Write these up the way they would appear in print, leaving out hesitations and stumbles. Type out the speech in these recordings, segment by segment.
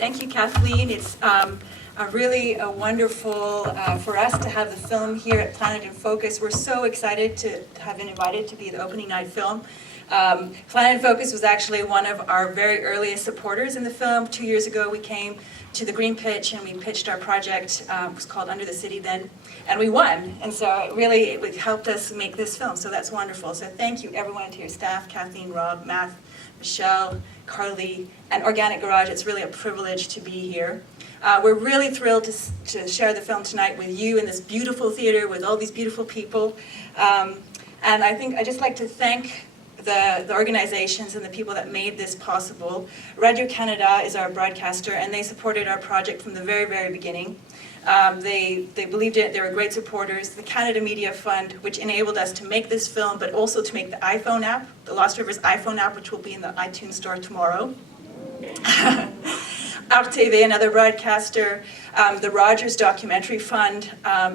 Thank you, Kathleen. It's really wonderful for us to have the film here at Planet in Focus. We're so excited to have been invited to be the opening night film. Planet in Focus was actually one of our very earliest supporters in the film. 2 years ago, we came to the Green Pitch and we pitched our project. It was called Under the City then, and we won. And so it helped us make this film, so that's wonderful. So thank you everyone, to your staff, Kathleen, Rob, Matt, Michelle, Carly, and Organic Garage. It's really a privilege to be here. We're really thrilled to share the film tonight with you in this beautiful theater with all these beautiful people. And I think I'd just like to thank the organizations and the people that made this possible. Radio-Canada is our broadcaster, and they supported our project from the very, very beginning. They believed in it. They were great supporters. The Canada Media Fund, which enabled us to make this film, but also to make the iPhone app, the Lost Rivers iPhone app, which will be in the iTunes store tomorrow. RTV, another broadcaster, the Rogers Documentary Fund.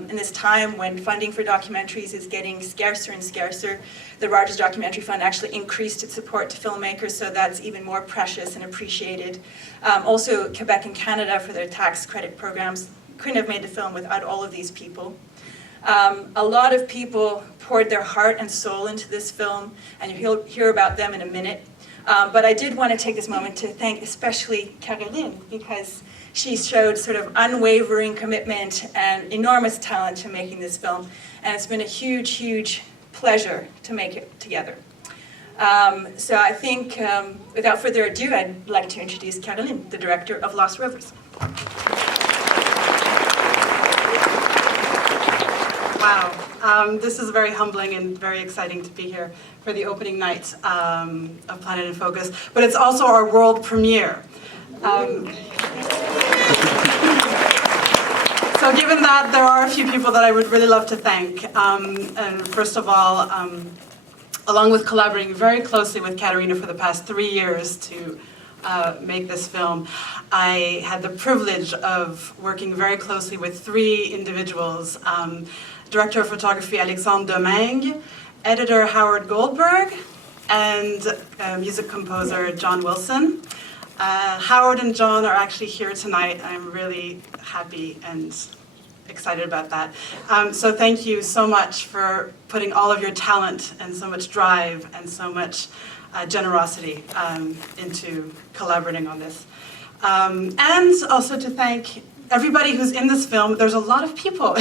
In this time when funding for documentaries is getting scarcer and scarcer, the Rogers Documentary Fund actually increased its support to filmmakers, so that's even more precious and appreciated. Also, Quebec and Canada for their tax credit programs. Couldn't have made the film without all of these people. A lot of people poured their heart and soul into this film, and you'll hear about them in a minute. But I did want to take this moment to thank especially Katarina, because she showed sort of unwavering commitment and enormous talent to making this film. And it's been a huge, huge pleasure to make it together. So I think, without further ado, I'd like to introduce Katarina, the director of Lost Rivers. Wow, this is very humbling and very exciting to be here for the opening night of Planet in Focus, but it's also our world premiere. So given that, there are a few people that I would really love to thank. And first of all, along with collaborating very closely with Katarina for the past 3 years to make this film, I had the privilege of working very closely with 3 individuals. Director of photography Alexandre Domingue, editor Howard Goldberg, and music composer John Wilson. Howard and John are actually here tonight. I'm really happy and excited about that. So thank you so much for putting all of your talent and so much drive and so much generosity into collaborating on this. And also to thank everybody who's in this film. There's a lot of people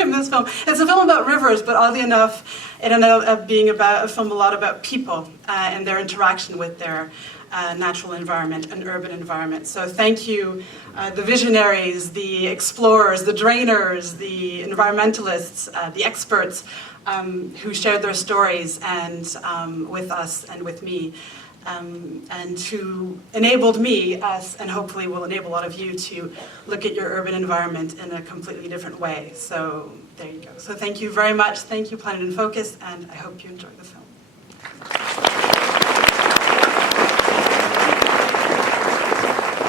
in this film. It's a film about rivers, but oddly enough, it ended up being a film a lot about people and their interaction with their natural environment and urban environment. So thank you, the visionaries, the explorers, the drainers, the environmentalists, the experts who shared their stories and with us and with me. And who enabled me, us, and hopefully will enable a lot of you to look at your urban environment in a completely different way. So there you go. So thank you very much. Thank you, Planet in Focus, and I hope you enjoy the film.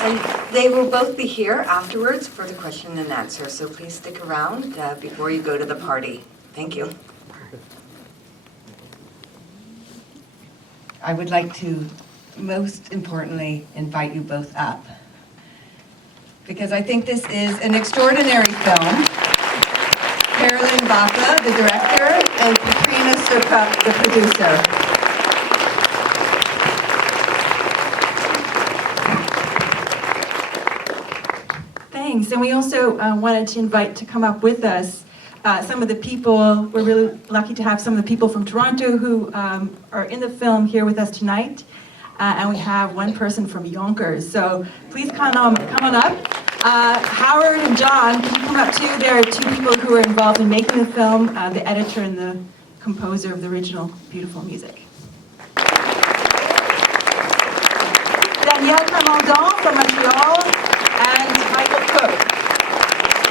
And they will both be here afterwards for the question and answer, so please stick around before you go to the party. Thank you. I would like to, most importantly, invite you both up, because I think this is an extraordinary film. Kathleen Bacle, the director, and Katarina Soukup, the producer. Thanks, and we also wanted to invite to come up with us some of the people. We're really lucky to have some of the people from Toronto who are in the film here with us tonight. And we have one person from Yonkers. So please come on up. Howard and John, can you come up too? There are 2 people who are involved in making the film, the editor and the composer of the original beautiful music. Danielle Clamondon from Montreal, and Michael Cook.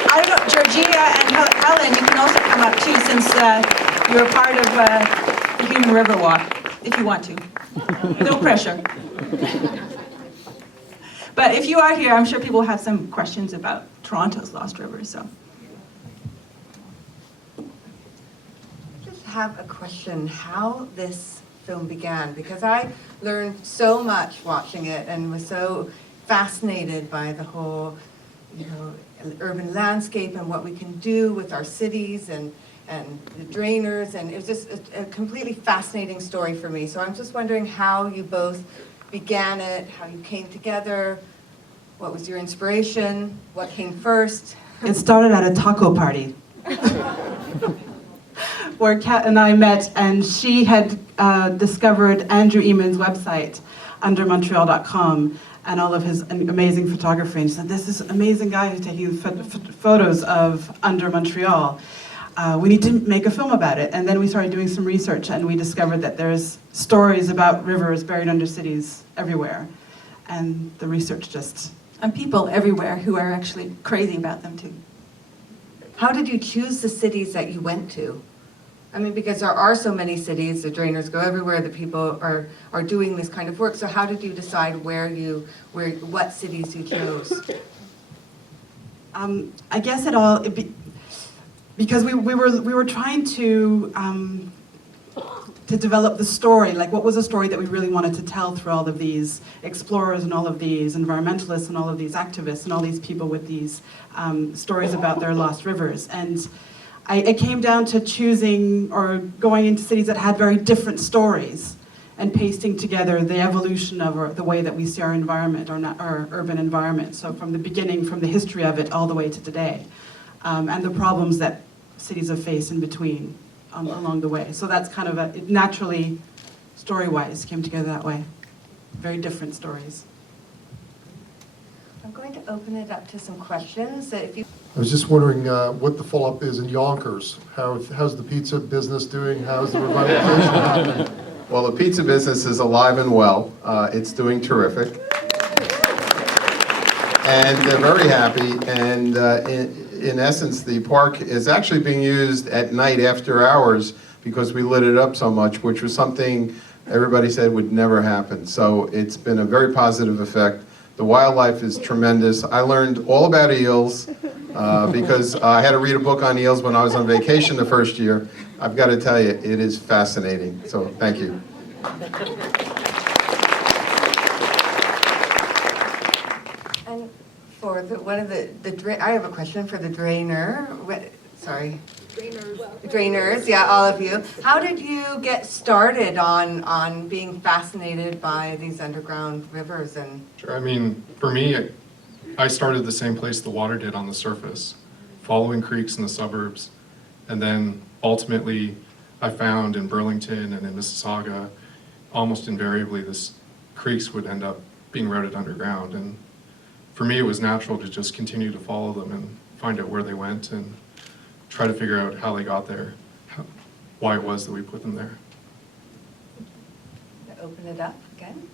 I don't know, Georgia and Helen, you can also come up too, since you're a part of the Human River Walk, if you want to. No pressure. But if you are here, I'm sure people have some questions about Toronto's Lost Rivers, so. Just have a question, how this film began, because I learned so much watching it and was so fascinated by the whole, urban landscape and what we can do with our cities and the drainers, and it was just a completely fascinating story for me. So I'm just wondering how you both began it, how you came together, what was your inspiration, what came first? It started at a taco party where Kat and I met, and she had discovered Andrew Eamon's website, undermontreal.com, and all of his amazing photography. And she said, this is an amazing guy who's taking photos of Under Montreal. We need to make a film about it. And then we started doing some research, and we discovered that there's stories about rivers buried under cities everywhere. And the research just... And people everywhere who are actually crazy about them too. How did you choose the cities that you went to? I mean, because there are so many cities, the drainers go everywhere, the people are doing this kind of work. So how did you decide what cities you chose? I guess because we were trying to develop the story, like what was a story that we really wanted to tell through all of these explorers and all of these environmentalists and all of these activists and all these people with these stories about their lost rivers. And it came down to choosing or going into cities that had very different stories and pasting together the evolution of the way that we see our environment, our urban environment. So from the beginning, from the history of it all the way to today, and the problems that cities have faced in between along the way. So that's kind of it naturally, story-wise, came together that way. Very different stories. I'm going to open it up to some questions. If you I was just wondering what the follow-up is in Yonkers. How's the pizza business doing? How's the revitalization happening? Well, the pizza business is alive and well. It's doing terrific. And they're very happy. And in essence, the park is actually being used at night after hours because we lit it up so much, which was something everybody said would never happen. So it's been a very positive effect. The wildlife is tremendous. I learned all about eels because I had to read a book on eels when I was on vacation the first year. I've got to tell you, it is fascinating. So thank you. And for I have a question for the drainer. Drainers, yeah, all of you. How did you get started on being fascinated by these underground rivers and? Sure. I mean, for me, I started the same place the water did on the surface, following creeks in the suburbs, and then ultimately I found in Burlington and in Mississauga, almost invariably this creeks would end up being routed underground. And for me, it was natural to just continue to follow them and find out where they went and try to figure out how they got there, why it was that we put them there. Open it up again.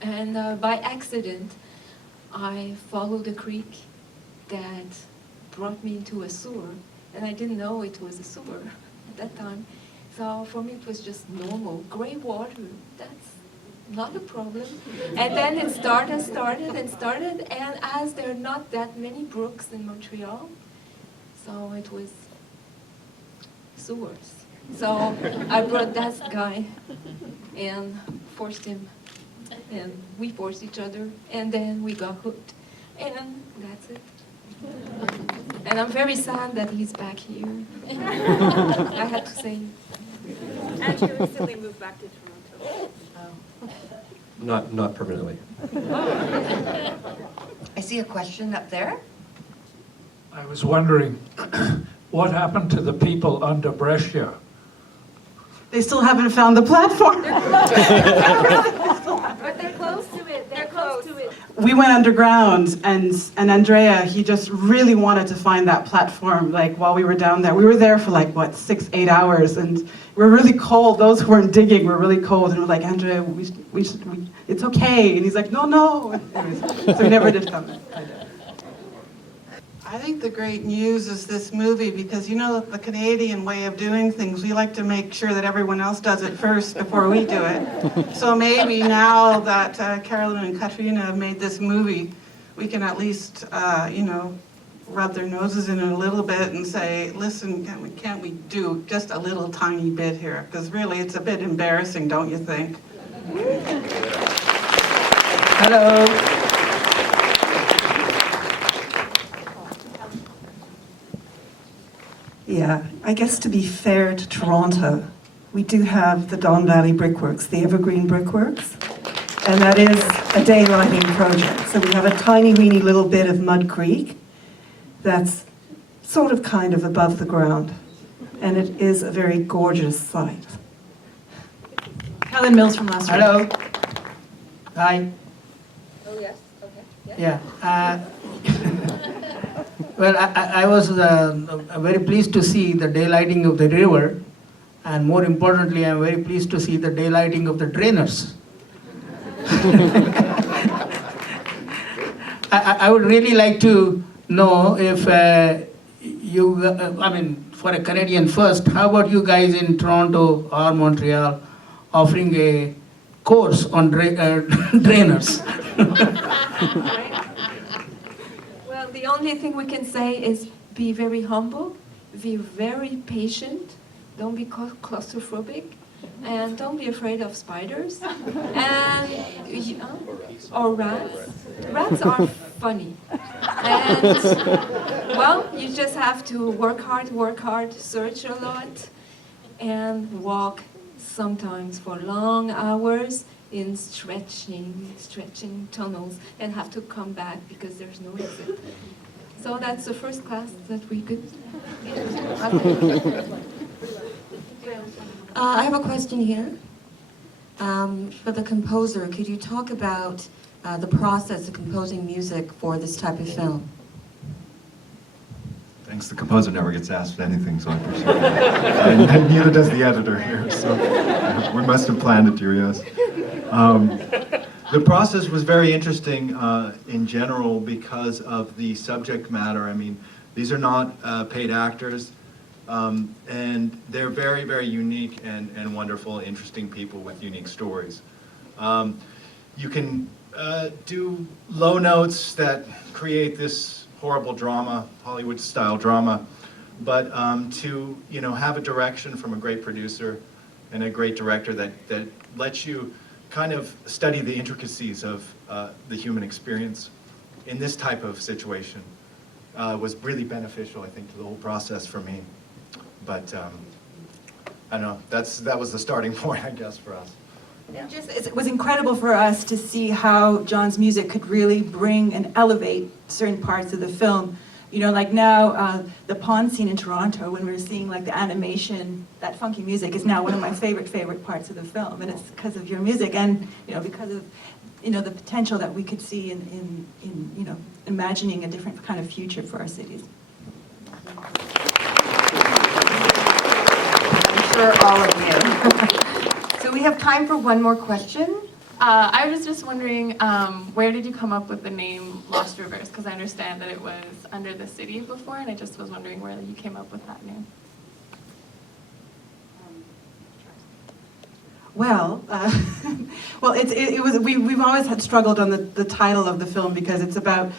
And by accident, I followed a creek that brought me into a sewer, and I didn't know it was a sewer at that time. So for me, it was just normal, gray water. That's not a problem. And then it started, and as there are not that many brooks in Montreal, so it was sewers. So I brought that guy and forced him, and we forced each other, and then we got hooked, and that's it. And I'm very sad that he's back here. I had to say. Actually, recently moved back to Toronto. Not permanently. I see a question up there. I was wondering, what happened to the people under Brescia? They still haven't found the platform. But they're close to it. They're close to it. We went underground, and Andrea, he just really wanted to find that platform, like, while we were down there. We were there for, 6-8 hours, and we were really cold. Those who weren't digging were really cold, and we're like, Andrea, it's okay. And he's like, no. Anyways, so we never did come. I think the great news is this movie, because the Canadian way of doing things, we like to make sure that everyone else does it first before we do it. So maybe now that Carolyn and Katarina have made this movie, we can at least, rub their noses in it a little bit and say, listen, can't we do just a little tiny bit here? Because really it's a bit embarrassing, don't you think? Hello. Yeah, I guess to be fair to Toronto, we do have the Don Valley Brickworks, the Evergreen Brickworks, and that is a daylighting project. So we have a tiny, weeny little bit of Mud Creek that's sort of kind of above the ground, and it is a very gorgeous site. Helen Mills from Last Week. Hello. Hi. Oh, yes, okay. Yeah. Well, I was very pleased to see the daylighting of the river, and more importantly, I'm very pleased to see the daylighting of the drainers. I would really like to know if for a Canadian first, how about you guys in Toronto or Montreal offering a course on drainers? Well, the only thing we can say is be very humble, be very patient, don't be claustrophobic, and don't be afraid of spiders, and or rats. Rats are funny, and well, you just have to work hard, search a lot, and walk sometimes for long hours in stretching tunnels, and have to come back because there's no exit. So that's the first class that we could. I have a question here. For the composer, could you talk about the process of composing music for this type of film? Thanks, the composer never gets asked anything, so I appreciate it. And neither does the editor here, so we must have planned it, yes. The process was very interesting in general because of the subject matter. I mean, these are not paid actors, and they're very, very unique and wonderful, interesting people with unique stories. You can do low notes that create this horrible drama, Hollywood-style drama, but to have a direction from a great producer and a great director that lets you kind of study the intricacies of the human experience in this type of situation was really beneficial, I think, to the whole process for me. But I don't know, that was the starting point, I guess, for us. It was incredible for us to see how John's music could really bring and elevate certain parts of the film. You know, like now, the pond scene in Toronto, when we're seeing like the animation, that funky music is now one of my favorite parts of the film, and it's because of your music, and because of the potential that we could see in imagining a different kind of future for our cities. I'm sure all of you. So we have time for one more question. I was just wondering, where did you come up with the name Lost Rivers? Because I understand that it was under the city before, and I just was wondering where you came up with that name. Well, we've always had struggled on the title of the film because it's about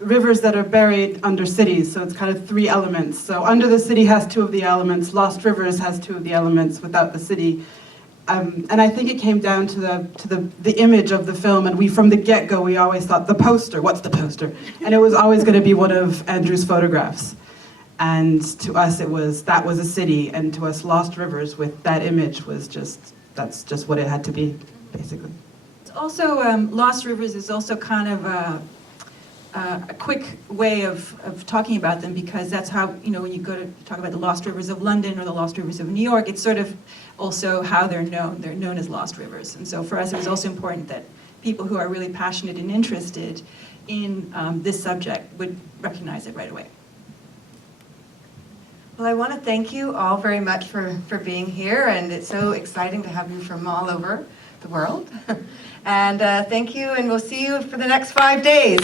rivers that are buried under cities, so it's kind of three elements. So Under the City has two of the elements, Lost Rivers has two of the elements without the city. And I think it came down to the image of the film, and from the get-go we always thought, the poster, what's the poster? And it was always going to be one of Andrew's photographs. And to us that was a city, and to us Lost Rivers with that image that's just what it had to be, basically. It's also, Lost Rivers is also kind of a quick way of talking about them, because that's how, when you go to talk about the Lost Rivers of London or the Lost Rivers of New York, it's sort of also how they're known. They're known as Lost Rivers. And so for us, it was also important that people who are really passionate and interested in this subject would recognize it right away. Well, I want to thank you all very much for being here, and it's so exciting to have you from all over the world. And thank you, and we'll see you for the next 5 days.